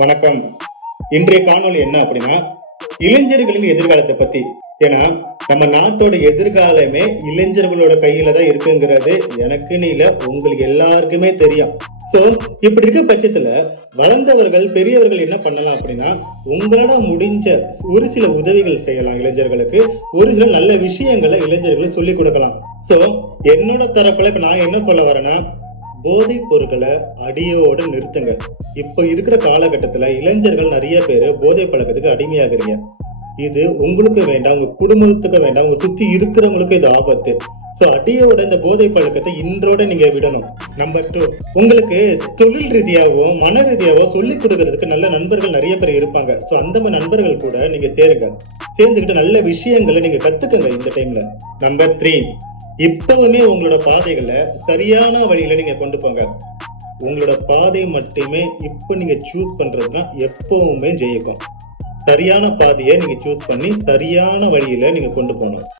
வணக்கம். இன்றைய காணொளி என்ன அப்படின்னா, இளைஞர்களின் எதிர்காலத்தை பத்தி. ஏன்னா நம்ம நாட்டோட எதிர்காலமே இளைஞர்களோட கையில தான் இருக்குங்கிறது எனக்குன்னு இல்ல, உங்களுக்கு எல்லாருக்குமே தெரியும். சோ இப்படி இருக்க பட்சத்துல வளர்ந்தவர்கள் பெரியவர்கள் என்ன பண்ணலாம் அப்படின்னா, உங்களால முடிஞ்ச ஒரு சில உதவிகள் செய்யலாம் இளைஞர்களுக்கு. ஒரு சில நல்ல விஷயங்களை இளைஞர்களுக்கு சொல்லிக் கொடுக்கலாம். சோ என்னோட தரப்புல இப்ப நான் என்ன சொல்ல வரேன்னா, போதைப் பொருட்களை அடியோட நிறுத்துங்க. இப்ப இருக்கிற காலகட்டத்துல இளைஞர்கள் நிறைய பேரு போதை பழக்கத்துக்கு அடிமையாகுறீங்க. இது உங்களுக்கு வேண்டாம், உங்க குடும்பத்துக்கு வேண்டாம், உங்க சுத்தி இருக்கிறவங்களுக்கு இது ஆபத்து. சோ அடியோட இந்த போதை பழக்கத்தை இன்றோட நீங்க விடணும். நம்பர் 2, உங்களுக்கு தொழில் ரீதியாகவும் மன ரீதியாகவும் சொல்லிக் கொடுக்கறதுக்கு நல்ல நண்பர்கள் நிறைய பேர் இருப்பாங்க. சோ அந்த மாதிரி நண்பர்கள் கூட நீங்க தேருங்க. சேர்ந்துக்கிட்டு நல்ல விஷயங்களை நீங்க கத்துக்கங்க இந்த டைம்ல. நம்பர் 3, இப்பவுமே உங்களோட பாதைகளை சரியான வழியில நீங்க கொண்டு போங்க. உங்களோட பாதை மட்டுமே இப்ப நீங்க சூஸ் பண்றதுன்னா எப்பவுமே ஜெயிக்கும். சரியான பாதையை நீங்க சூஸ் பண்ணி சரியான வழியில நீங்க கொண்டு போகணும்.